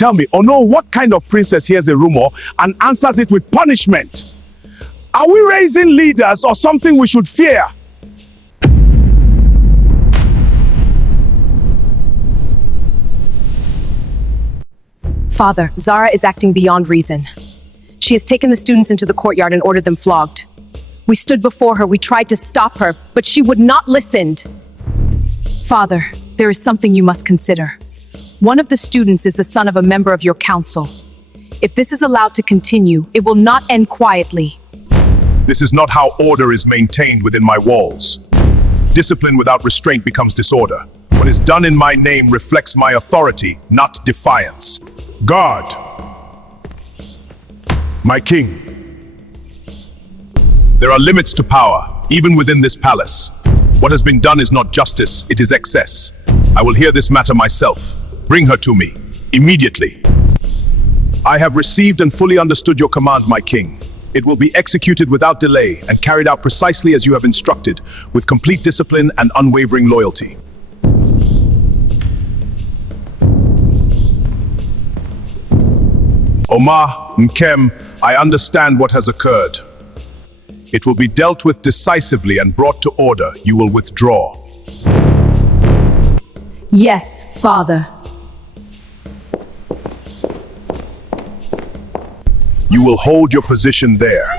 tell me, or know what kind of princess hears a rumor and answers it with punishment? Are we raising leaders or something we should fear? Father, Zara is acting beyond reason. She has taken the students into the courtyard and ordered them flogged. We stood before her, we tried to stop her, but she would not listen. Father, there is something you must consider. One of the students is the son of a member of your council. If this is allowed to continue, it will not end quietly. This is not how order is maintained within my walls. Discipline without restraint becomes disorder. What is done in my name reflects my authority, not defiance. Guard! My king. There are limits to power, even within this palace. What has been done is not justice, it is excess. I will hear this matter myself. Bring her to me, immediately. I have received and fully understood your command, my king. It will be executed without delay and carried out precisely as you have instructed, with complete discipline and unwavering loyalty. Omar, Nkem, I understand what has occurred. It will be dealt with decisively and brought to order. You will withdraw. Yes, Father. You will hold your position there.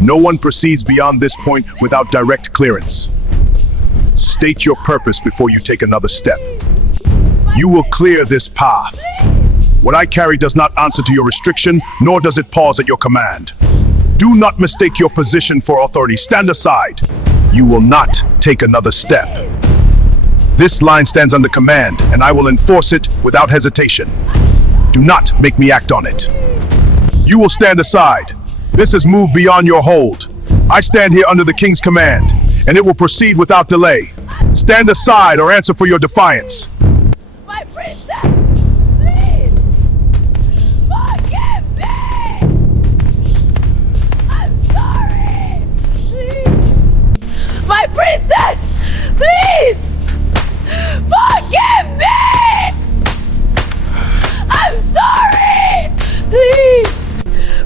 No one proceeds beyond this point without direct clearance. State your purpose before you take another step. You will clear this path. What I carry does not answer to your restriction, nor does it pause at your command. Do not mistake your position for authority. Stand aside. You will not take another step. This line stands under command, and I will enforce it without hesitation. Do not make me act on it. You will stand aside. This has moved beyond your hold. I stand here under the king's command, and it will proceed without delay. Stand aside or answer for your defiance. My princess! Please! Forgive me! I'm sorry! Please! My princess! Please! Forgive me! I'm sorry! Please!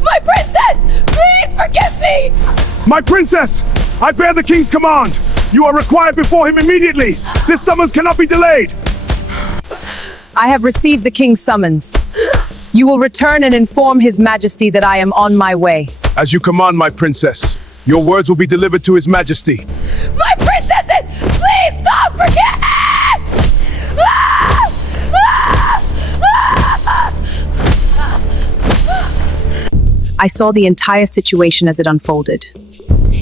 My princess! Please forgive me! My princess! I bear the king's command! You are required before him immediately! This summons cannot be delayed! I have received the king's summons. You will return and inform His Majesty that I am on my way. As you command, my princess. Your words will be delivered to His Majesty. My princesses! Please stop forgetting! I saw the entire situation as it unfolded,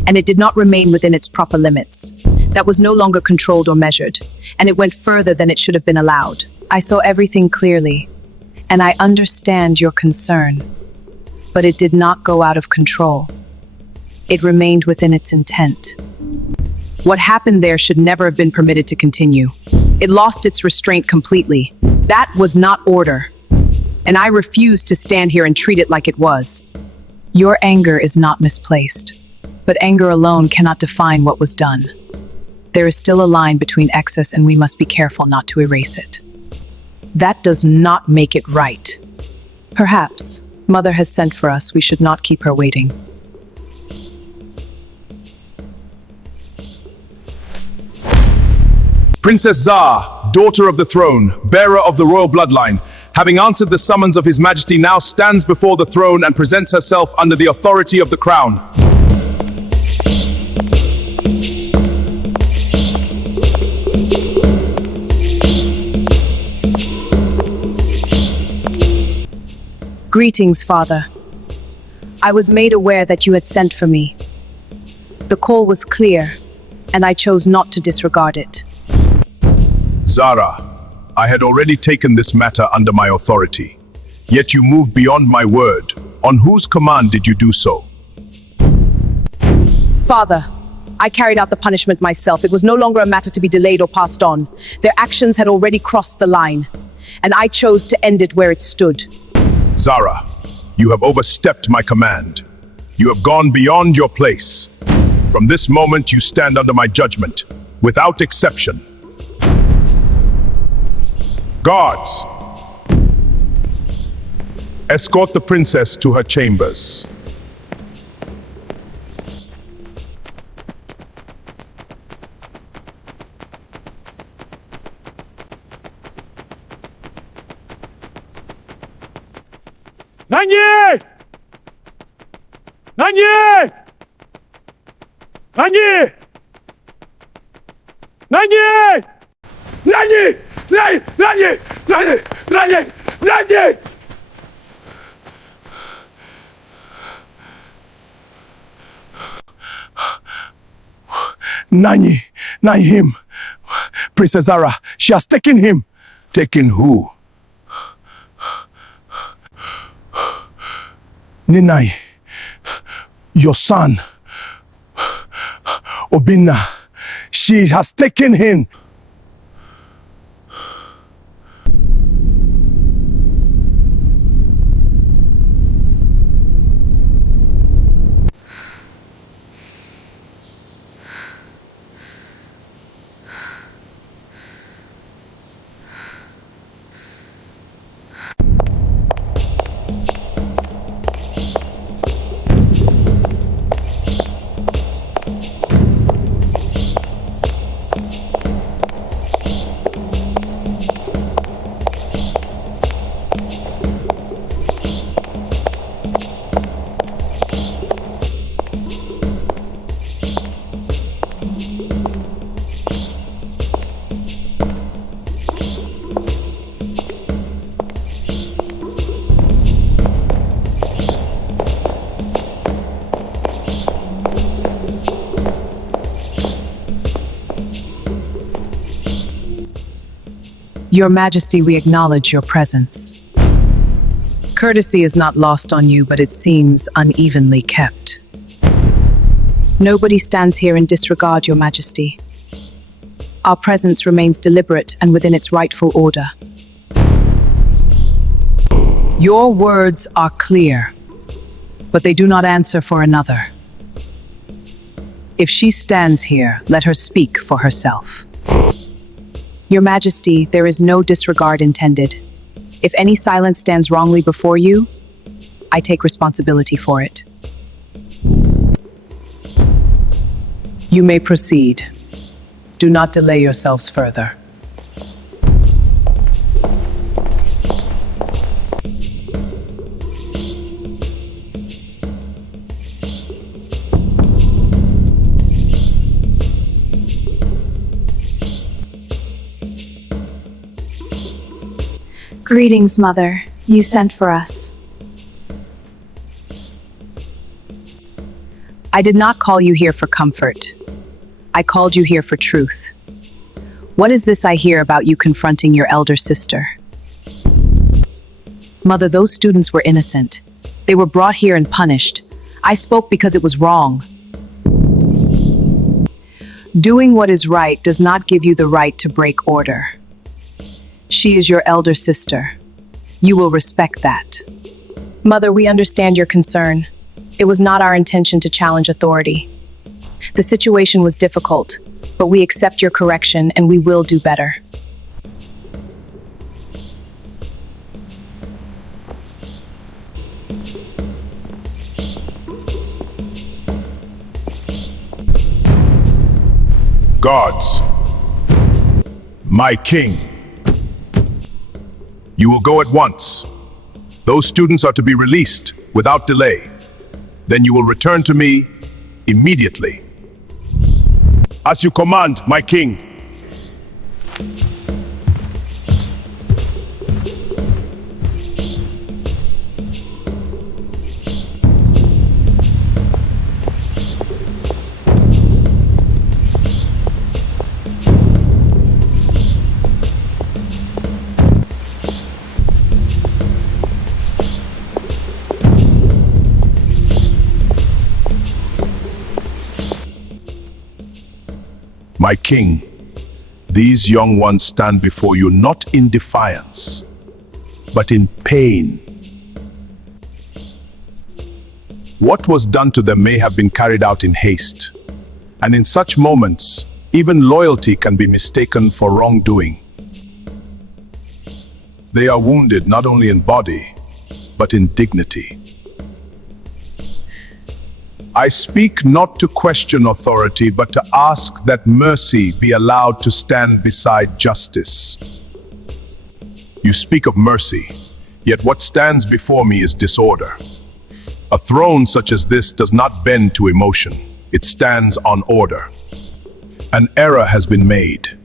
and it did not remain within its proper limits. That was no longer controlled or measured, and it went further than it should have been allowed. I saw everything clearly, and I understand your concern, but it did not go out of control. It remained within its intent. What happened there should never have been permitted to continue. It lost its restraint completely. That was not order, and I refuse to stand here and treat it like it was. Your anger is not misplaced, but anger alone cannot define what was done. There is still a line between excess, and we must be careful not to erase it. That does not make it right. Perhaps Mother has sent for us. We should not keep her waiting. Princess Zara, daughter of the throne, bearer of the royal bloodline, having answered the summons of His Majesty, now stands before the throne and presents herself under the authority of the crown. Greetings, Father. I was made aware that you had sent for me. The call was clear, and I chose not to disregard it. Zara, I had already taken this matter under my authority. Yet you moved beyond my word. On whose command did you do so? Father, I carried out the punishment myself. It was no longer a matter to be delayed or passed on. Their actions had already crossed the line, and I chose to end it where it stood. Zara, you have overstepped my command. You have gone beyond your place. From this moment, you stand under my judgment, without exception. Guards! Escort the princess to her chambers. Nanyi! Nanyi! Nanyi! Nanyi! Nanyi! Nanyi! Nanyi! Nanyi! Nanyi! Nanyi! Nanyi, him. Princess Zara, she has taken him. Taken who? Ninai, your son, Obinna, she has taken him. Your Majesty, we acknowledge your presence. Courtesy is not lost on you, but it seems unevenly kept. Nobody stands here in disregard, Your Majesty. Our presence remains deliberate and within its rightful order. Your words are clear, but they do not answer for another. If she stands here, let her speak for herself. Your Majesty, there is no disregard intended. If any silence stands wrongly before you, I take responsibility for it. You may proceed. Do not delay yourselves further. Greetings, Mother. You sent for us. I did not call you here for comfort. I called you here for truth. What is this I hear about you confronting your elder sister? Mother, those students were innocent. They were brought here and punished. I spoke because it was wrong. Doing what is right does not give you the right to break order. She is your elder sister. You will respect that. Mother, we understand your concern. It was not our intention to challenge authority. The situation was difficult, but we accept your correction and we will do better. Guards, my king. You will go at once. Those students are to be released without delay. Then you will return to me immediately. As you command, my king. My king, these young ones stand before you not in defiance, but in pain. What was done to them may have been carried out in haste, and in such moments, even loyalty can be mistaken for wrongdoing. They are wounded not only in body, but in dignity. I speak not to question authority, but to ask that mercy be allowed to stand beside justice. You speak of mercy, yet what stands before me is disorder. A throne such as this does not bend to emotion. It stands on order. An error has been made,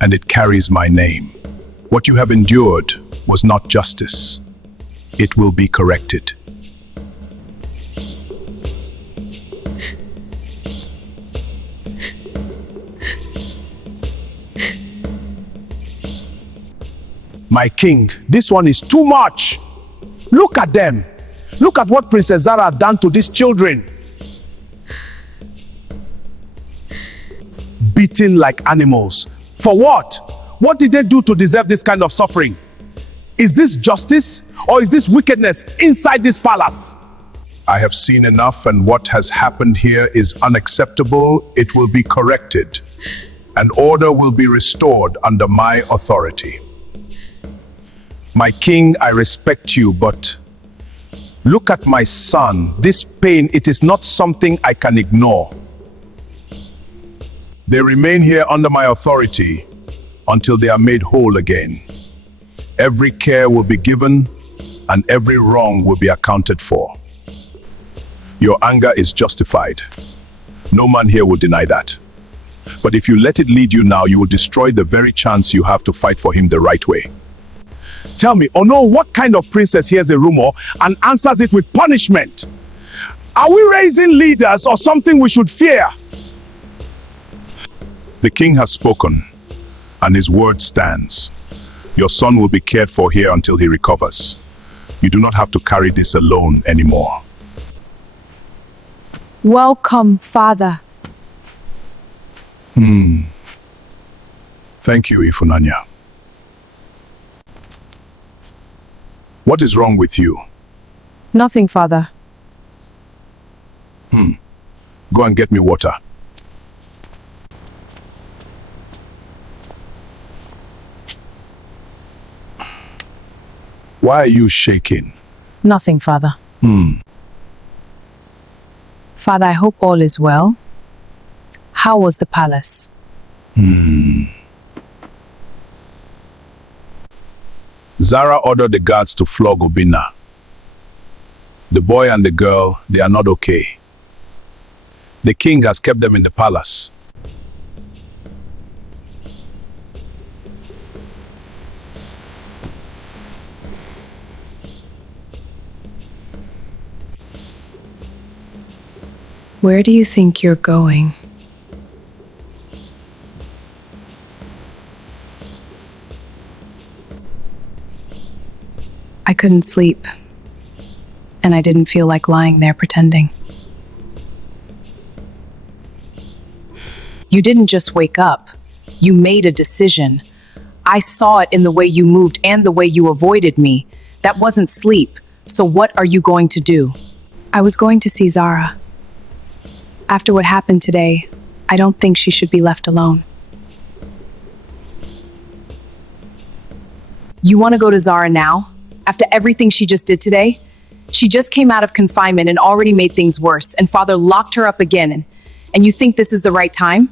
and it carries my name. What you have endured was not justice. It will be corrected. My king, this one is too much. Look at them. Look at what Princess Zara done to these children. Beaten like animals. For what? What did they do to deserve this kind of suffering? Is this justice, or is this wickedness inside this palace? I have seen enough, and what has happened here is unacceptable. It will be corrected, and order will be restored under my authority. My king, I respect you, but look at my son. This pain, it is not something I can ignore. They remain here under my authority until they are made whole again. Every care will be given, and every wrong will be accounted for. Your anger is justified. No man here will deny that. But if you let it lead you now, you will destroy the very chance you have to fight for him the right way. Tell me, oh no, what kind of princess hears a rumor and answers it with punishment? Are we raising leaders or something we should fear? The king has spoken, and his word stands. Your son will be cared for here until he recovers. You do not have to carry this alone anymore. Welcome, Father. Thank you, Ifunanya. What is wrong with you? Nothing, Father. Go and get me water. Why are you shaking? Nothing, Father. Father, I hope all is well. How was the palace? Zara ordered the guards to flog Obinna. The boy and the girl, they are not okay. The king has kept them in the palace. Where do you think you're going? I couldn't sleep, and I didn't feel like lying there pretending. You didn't just wake up. You made a decision. I saw it in the way you moved and the way you avoided me. That wasn't sleep. So what are you going to do? I was going to see Zara. After what happened today, I don't think she should be left alone. You want to go to Zara now? After everything she just did today? She just came out of confinement and already made things worse, and Father locked her up again, and you think this is the right time?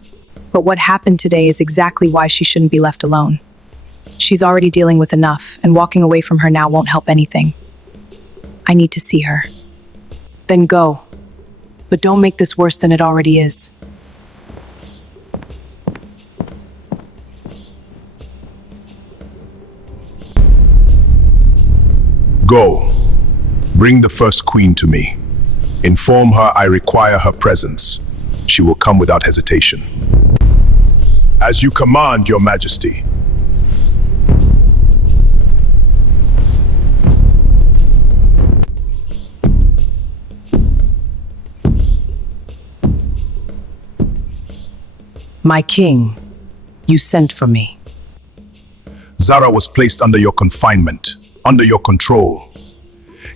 But what happened today is exactly why she shouldn't be left alone. She's already dealing with enough, and walking away from her now won't help anything. I need to see her. Then go. But don't make this worse than it already is. Go. Bring the first queen to me. Inform her I require her presence. She will come without hesitation. As you command, Your Majesty. My king, you sent for me. Zara was placed under your confinement, under your control.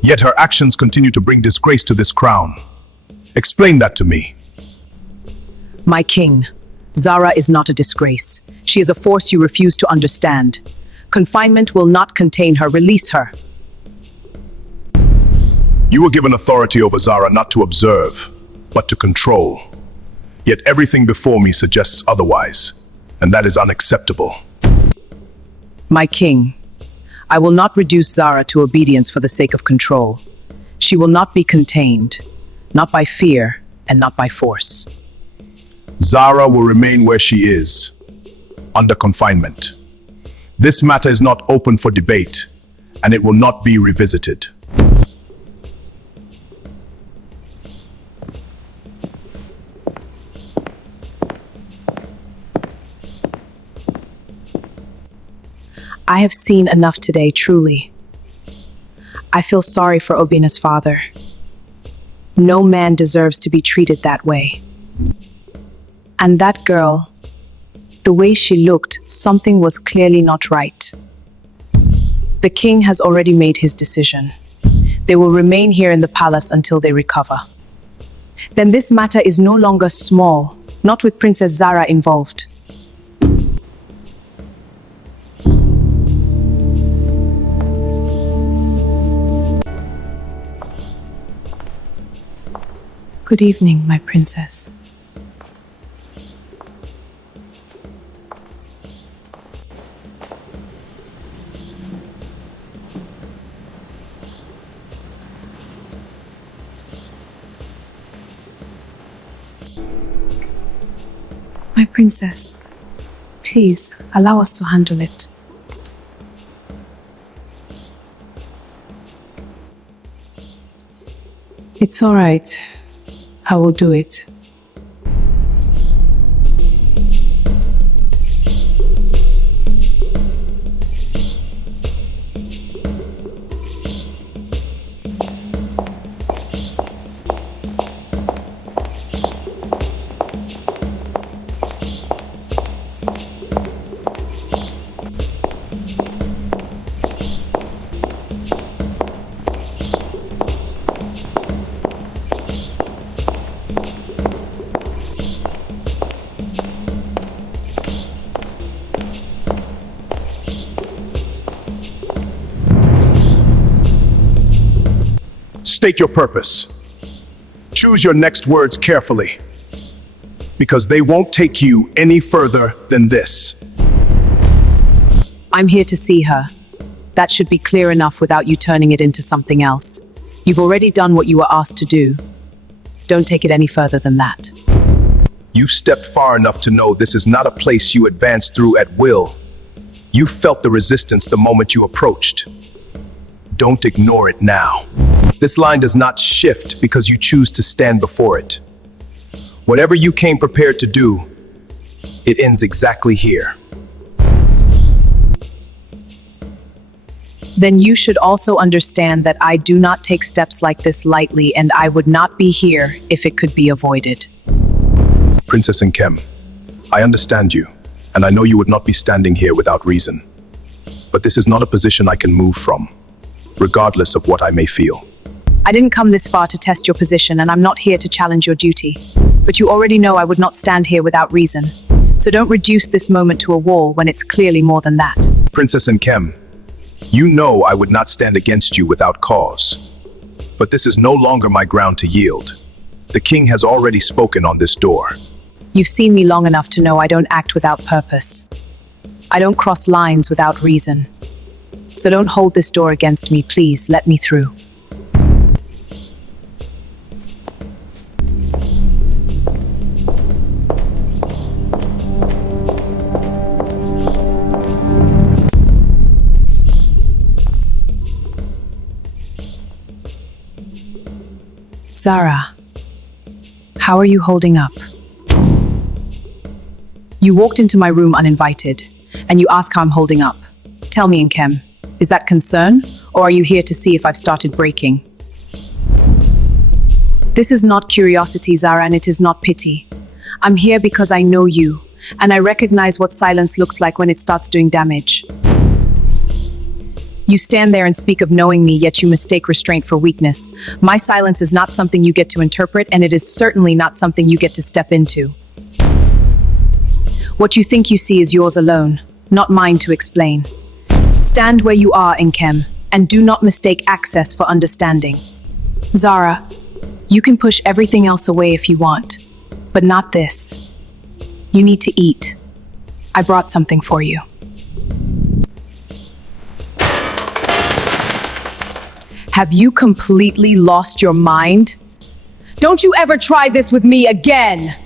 Yet her actions continue to bring disgrace to this crown. Explain that to me. My king, Zara is not a disgrace. She is a force you refuse to understand. Confinement will not contain her. Release her. You were given authority over Zara not to observe, but to control. Yet everything before me suggests otherwise, and that is unacceptable. My king, I will not reduce Zara to obedience for the sake of control. She will not be contained, not by fear and not by force. Zara will remain where she is, under confinement. This matter is not open for debate, and it will not be revisited. I have seen enough today, truly. I feel sorry for Obina's father. No man deserves to be treated that way. And that girl, the way she looked, something was clearly not right. The king has already made his decision. They will remain here in the palace until they recover. Then this matter is no longer small, not with Princess Zara involved. Good evening, my princess. My princess, please allow us to handle it. It's all right. I will do it. State your purpose. Choose your next words carefully, because they won't take you any further than this. I'm here to see her. That should be clear enough without you turning it into something else. You've already done what you were asked to do. Don't take it any further than that. You've stepped far enough to know this is not a place you advance through at will. You felt the resistance the moment you approached. Don't ignore it now. This line does not shift because you choose to stand before it. Whatever you came prepared to do, it ends exactly here. Then you should also understand that I do not take steps like this lightly, and I would not be here if it could be avoided. Princess Nkem, I understand you, and I know you would not be standing here without reason. But this is not a position I can move from, regardless of what I may feel. I didn't come this far to test your position, and I'm not here to challenge your duty. But you already know I would not stand here without reason. So don't reduce this moment to a wall when it's clearly more than that. Princess Nkem, you know I would not stand against you without cause. But this is no longer my ground to yield. The king has already spoken on this door. You've seen me long enough to know I don't act without purpose. I don't cross lines without reason. So don't hold this door against me, please. Let me through. Zara, how are you holding up? You walked into my room uninvited, and you ask how I'm holding up. Tell me, Nkem, is that concern, or are you here to see if I've started breaking? This is not curiosity, Zara, and it is not pity. I'm here because I know you, and I recognize what silence looks like when it starts doing damage. You stand there and speak of knowing me, yet you mistake restraint for weakness. My silence is not something you get to interpret, and it is certainly not something you get to step into. What you think you see is yours alone, not mine to explain. Stand where you are, Nkem, and do not mistake access for understanding. Zara, you can push everything else away if you want, but not this. You need to eat. I brought something for you. Have you completely lost your mind? Don't you ever try this with me again!